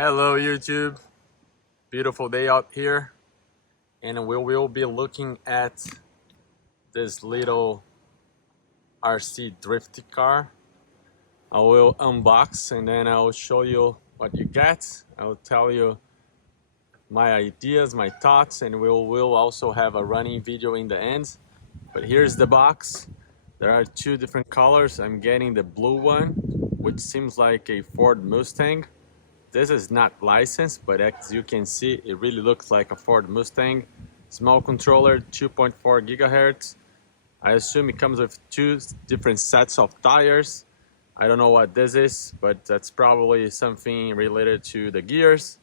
Hello YouTube, beautiful day out here, and we will be looking at this little RC drifty car. I will unbox and then I'll show you what you get. I'll tell you my ideas, my thoughts, and we'll also have a running video in the end. But here's the box. There are two different colors. I'm getting the blue one, which seems like a Ford Mustang. This is not licensed, but as you can see, it really looks like a Ford Mustang. Small controller, 2.4 gigahertz. I assume it comes with two different sets of tires. I don't know what this is, but that's probably something related to the gears.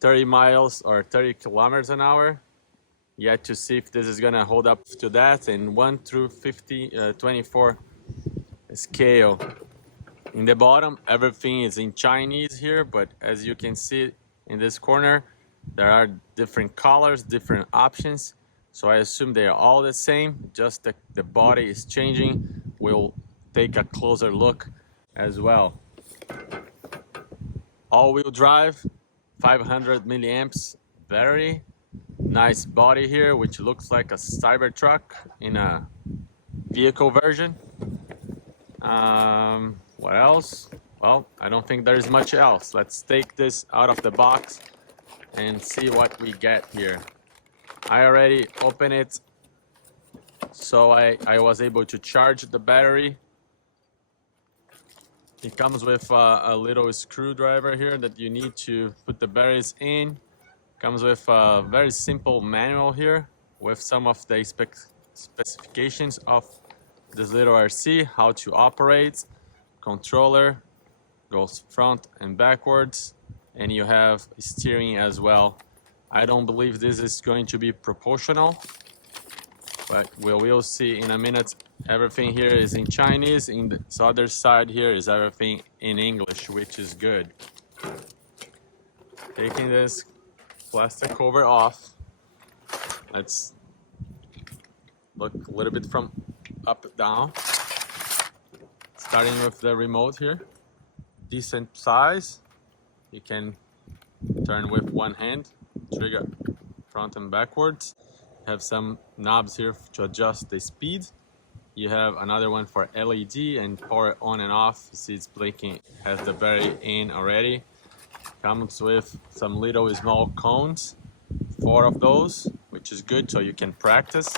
30 miles or 30 kilometers an hour. Yet to see if this is gonna hold up to that in 1 through 24 scale. In the bottom, everything is in Chinese here, but as you can see in this corner, there are different colors, different options. So I assume they are all the same, just the body is changing. We'll take a closer look as well. All-wheel drive, 500 milliamps battery. Nice body here, which looks like a Cybertruck in a vehicle version. What else? Well, I don't think there's much else. Let's take this out of the box and see what we get here. I already opened it, so I was able to charge the battery. It comes with a little screwdriver here that you need to put the batteries in. Comes with a very simple manual here with some of the specifications of this little RC, how to operate. Controller goes front and backwards, and you have steering as well. I don't believe this is going to be proportional, but we will see in a minute. Everything here is in Chinese. In the other side here is everything in English, which is good. Taking this plastic cover off, let's look a little bit from up down. Starting with the remote here, decent size. You can turn with one hand, trigger front and backwards. Have some knobs here to adjust the speed. You have another one for LED and power on and off. You see it's blinking, has the battery in already. Comes with some little small cones, 4 of those, which is good so you can practice.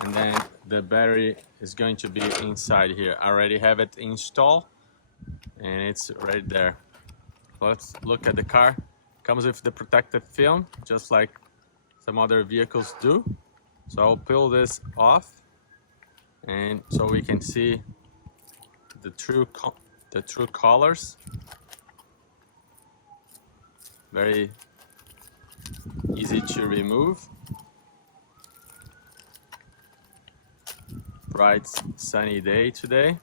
And then the battery is going to be inside here. I already have it installed and it's right there. Let's look at the car. Comes with the protective film, just like some other vehicles do. So I'll peel this off, and so we can see the true colors. Very easy to remove. Bright sunny day today.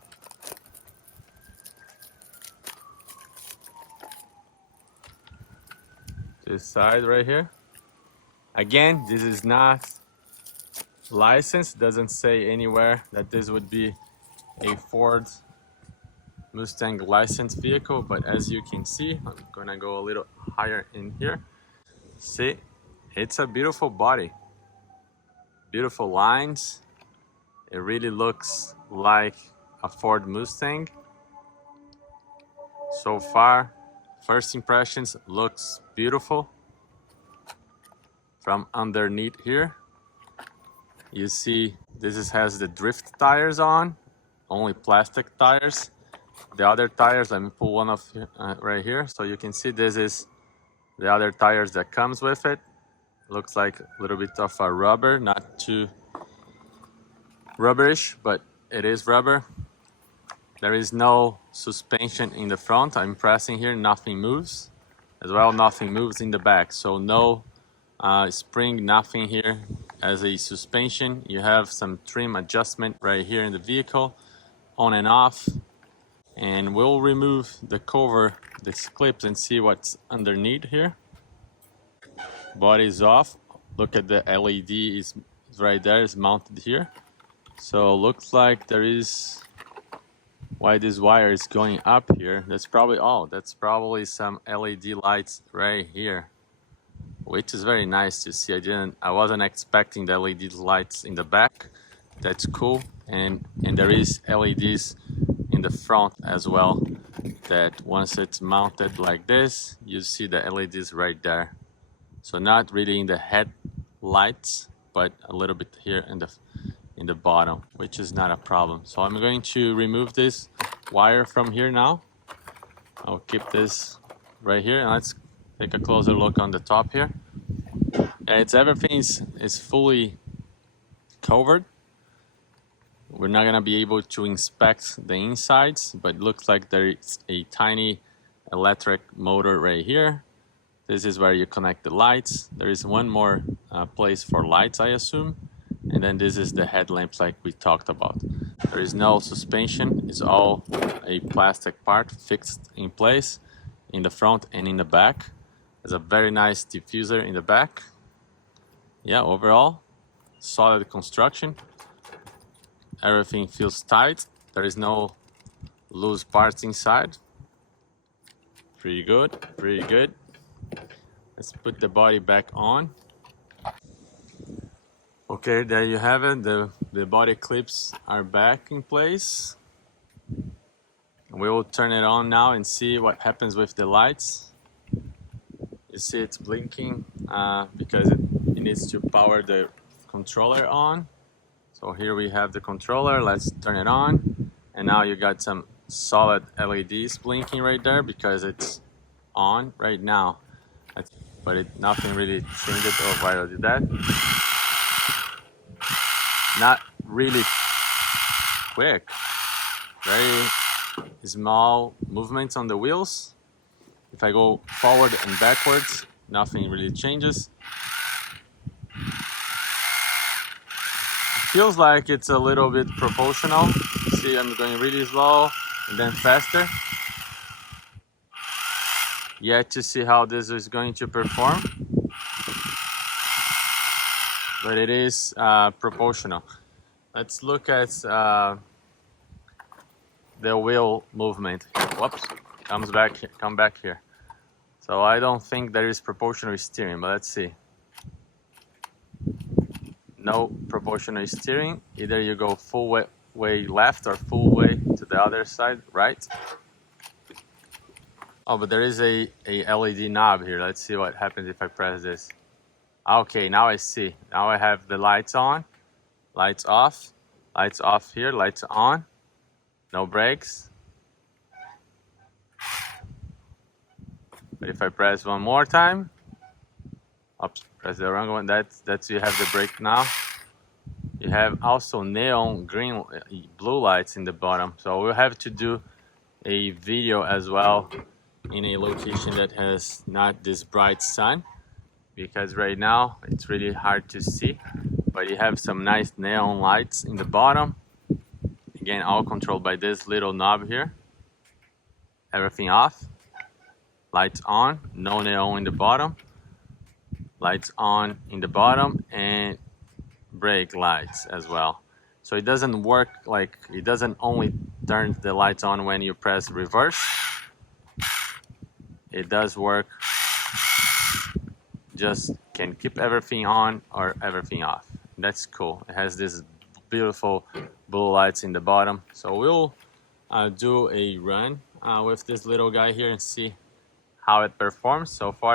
This side right here. Again, this is not licensed. Doesn't say anywhere that this would be a Ford Mustang licensed vehicle, but as you can see, I'm gonna go a little higher in here. See, it's a beautiful body, beautiful lines. It really looks like a Ford Mustang. So far, first impressions, looks beautiful. From underneath here, you see this has the drift tires on, only plastic tires. The other tires, let me pull one off right here, so you can see this is the other tires that comes with it. Looks like a little bit of a rubber, not too rubberish, but it is rubber. There is no suspension in the front. I'm pressing here, nothing moves. As well, nothing moves in the back, so no spring, nothing here as a suspension. You have some trim adjustment right here in the vehicle, on and off. And we'll remove the cover, these clips, and see what's underneath here. Body is off. Look at the LED is right there, is mounted here. So looks like there is why this wire is going up here. That's probably, oh, that's probably some LED lights right here, which is very nice to see. I wasn't expecting the LED lights in the back. That's cool. And there is LEDs in the front as well, that once it's mounted like this, you see the LEDs right there. So not really in the headlights, but a little bit here in the bottom, which is not a problem. So I'm going to remove this wire from here now. I'll keep this right here, and let's take a closer look on the top here. Everything is fully covered. We're not gonna be able to inspect the insides, but it looks like there is a tiny electric motor right here. This is where you connect the lights. There is one more place for lights, I assume. And then this is the headlamps like we talked about. There is no suspension. It's all a plastic part fixed in place in the front and in the back. There's a very nice diffuser in the back. Yeah, overall, solid construction. Everything feels tight. There is no loose parts inside. Pretty good, pretty good. Let's put the body back on. Okay, there you have it. The body clips are back in place. We will turn it on now and see what happens with the lights. You see it's blinking because it needs to power the controller on. So here we have the controller. Let's turn it on. And now you got some solid LEDs blinking right there because it's on right now. But nothing really changed. Oh, why I did that? Not really quick. Very small movements on the wheels. If I go forward and backwards, nothing really changes. Feels like it's a little bit proportional. See, I'm going really slow and then faster. Yet to see how this is going to perform. But it is proportional. Let's look at the wheel movement. Whoops, come back here. So I don't think there is proportional steering, but let's see. No proportional steering. Either you go full way left or full way to the other side, right? Oh, but there is a LED knob here. Let's see what happens if I press this. Okay, now I see. Now I have the lights on, lights off here, lights on, no brakes. But if I press one more time, oops, press the wrong one. That's you have the brake now. You have also neon green, blue lights in the bottom. So we'll have to do a video as well in a location that has not this bright sun, because right now it's really hard to see. But you have some nice neon lights in the bottom. Again, all controlled by this little knob here. Everything off. Lights on, no neon in the bottom. Lights on in the bottom, and brake lights as well. So it doesn't work like, it doesn't only turn the lights on when you press reverse. It does work, just can keep everything on or everything off. That's cool. It has this beautiful blue lights in the bottom. So we'll do a run with this little guy here and see how it performs. So far